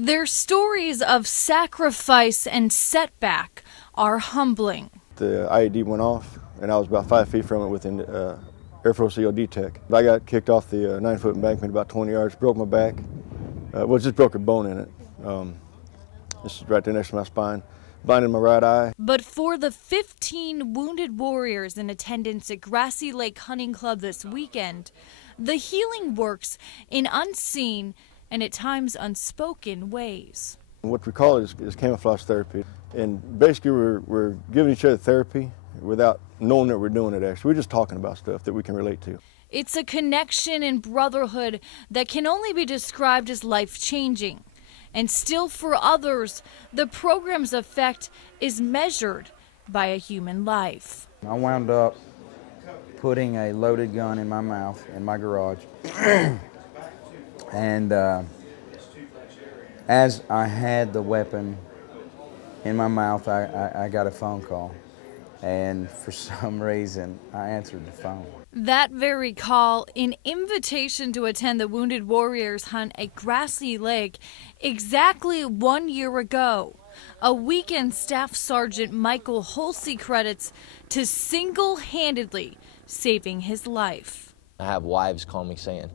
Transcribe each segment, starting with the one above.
Their stories of sacrifice and setback are humbling. The IED went off, and I was about 5 feet from it within Air Force EOD tech. I got kicked off the 9-foot embankment about 20 yards, broke my back. Well, just broke a bone in it. This is right there next to my spine. Blinded my right eye. But for the 15 wounded warriors in attendance at Grassy Lake Hunting Club this weekend, the healing works in unseen and at times unspoken ways. What we call it is camouflage therapy. And basically we're giving each other therapy without knowing that we're doing it actually. We're just talking about stuff that we can relate to. It's a connection and brotherhood that can only be described as life-changing. And still for others, the program's effect is measured by a human life. I wound up putting a loaded gun in my mouth in my garage. And as I had the weapon in my mouth, I got a phone call. And for some reason, I answered the phone. That very call, an invitation to attend the Wounded Warriors hunt at Grassy Lake exactly 1 year ago. A weekend Staff Sergeant Michael Holsey credits to single-handedly saving his life. I have wives call me saying,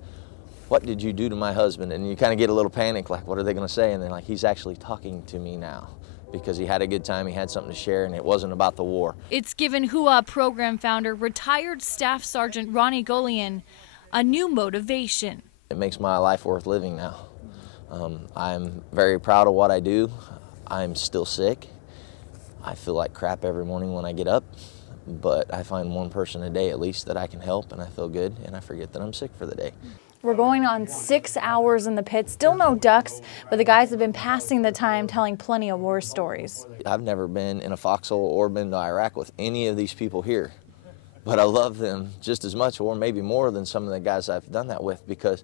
"What did you do to my husband?" And you kind of get a little panic, like, what are they going to say? And they're like, he's actually talking to me now, because he had a good time, he had something to share, and it wasn't about the war. It's given HUA program founder, retired Staff Sergeant Ronnie Golian, a new motivation. It makes my life worth living now. I'm very proud of what I do. I'm still sick. I feel like crap every morning when I get up, but I find one person a day at least that I can help, and I feel good, and I forget that I'm sick for the day. We're going on 6 hours in the pit, still no ducks, but the guys have been passing the time telling plenty of war stories. I've never been in a foxhole or been to Iraq with any of these people here, but I love them just as much or maybe more than some of the guys I've done that with, because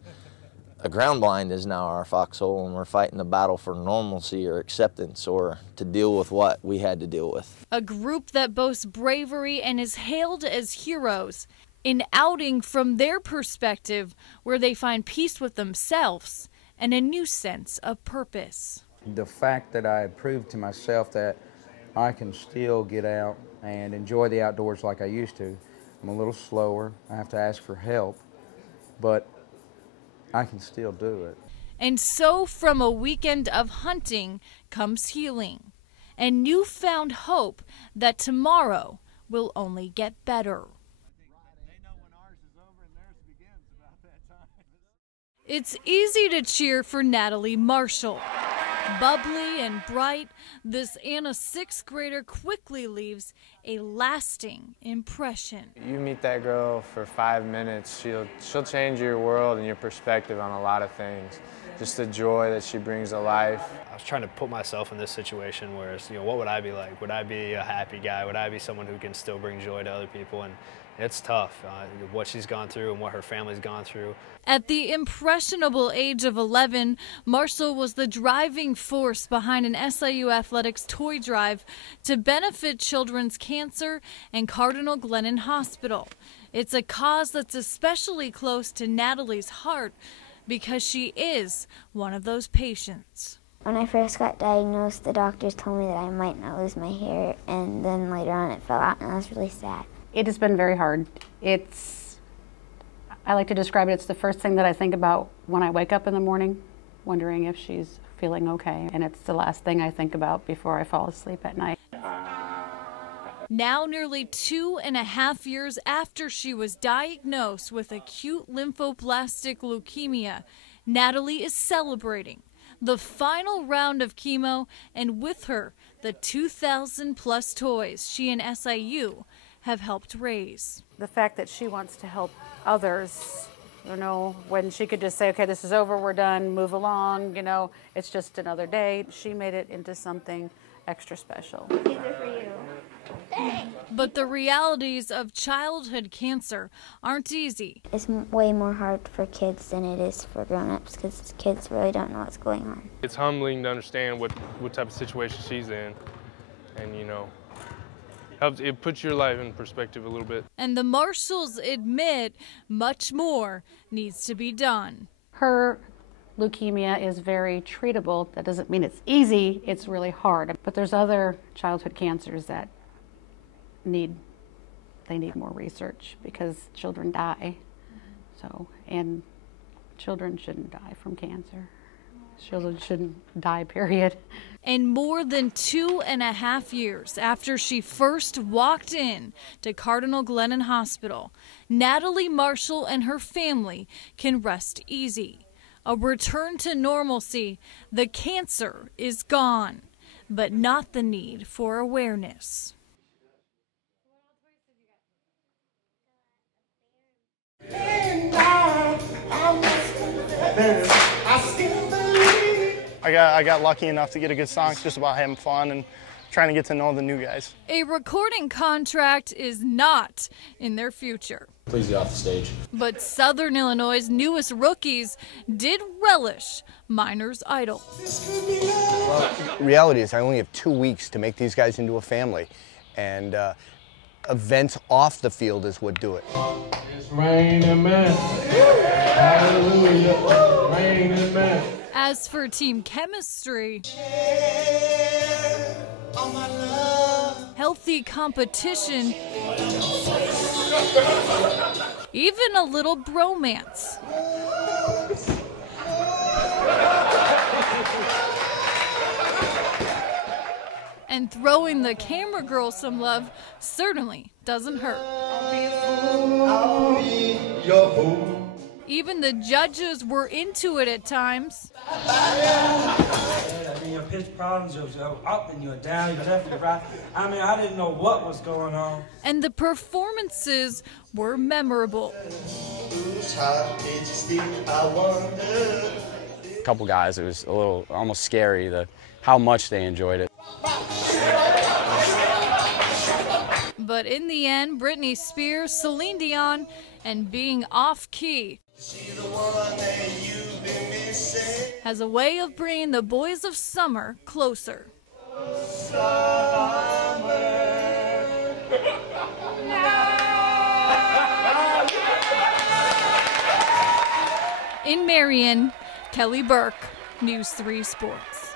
a ground blind is now our foxhole, and we're fighting the battle for normalcy or acceptance or to deal with what we had to deal with. A group that boasts bravery and is hailed as heroes. An outing from their perspective where they find peace with themselves and a new sense of purpose. The fact that I had proved to myself that I can still get out and enjoy the outdoors like I used to. I'm a little slower, I have to ask for help, but I can still do it. And so from a weekend of hunting comes healing and newfound hope that tomorrow will only get better. It's easy to cheer for Natalie Marshall. Bubbly and bright, this Anna 6th grader quickly leaves a lasting impression. You meet that girl for 5 minutes, she'll change your world and your perspective on a lot of things. Just the joy that she brings to life. I was trying to put myself in this situation where, what would I be like? Would I be a happy guy? Would I be someone who can still bring joy to other people? And it's tough, what she's gone through and what her family's gone through. At the impressionable age of 11, Marshall was the driving force behind an SIU Athletics toy drive to benefit Children's Cancer and Cardinal Glennon Hospital. It's a cause that's especially close to Natalie's heart because she is one of those patients. When I first got diagnosed, the doctors told me that I might not lose my hair, and then later on it fell out, and I was really sad. It has been very hard. I like to describe it, it's the first thing that I think about when I wake up in the morning, wondering if she's feeling okay. And it's the last thing I think about before I fall asleep at night. Now, nearly 2.5 years after she was diagnosed with acute lymphoblastic leukemia, Natalie is celebrating the final round of chemo, and with her, the 2,000 plus toys she and SIU have helped raise. The fact that she wants to help others, when she could just say, okay, this is over, we're done, move along, it's just another day. She made it into something extra special. These are for you. But the realities of childhood cancer aren't easy. It's way more hard for kids than it is for grown-ups because kids really don't know what's going on. It's humbling to understand what type of situation she's in, and it puts your life in perspective a little bit. And the Marshalls admit much more needs to be done. Her leukemia is very treatable. That doesn't mean it's easy, it's really hard. But there's other childhood cancers that need more research because children die. So, and children shouldn't die from cancer. Children shouldn't die, period. And more than 2.5 years after she first walked in to Cardinal Glennon Hospital, Natalie Marshall and her family can rest easy. A return to normalcy. The cancer is gone, but not the need for awareness. I got lucky enough to get a good song. It's just about having fun and trying to get to know the new guys. A recording contract is not in their future. Please get off the stage. But Southern Illinois' newest rookies did relish Minor's Idol. Reality is I only have 2 weeks to make these guys into a family, and events off the field is what do it. It's raining men. Hallelujah. Raining men. As for team chemistry, healthy competition, even a little bromance. And throwing the camera girl some love certainly doesn't hurt. Even the judges were into it at times. Your pitch problems, you're up and you're down, you're left and right. I mean, I didn't know what was going on. And the performances were memorable. A couple guys, it was a little almost scary how much they enjoyed it. But in the end, Britney Spears, Celine Dion, and being off-key has a way of bringing the boys of summer closer. In Marion, Kelly Burke, News 3 Sports.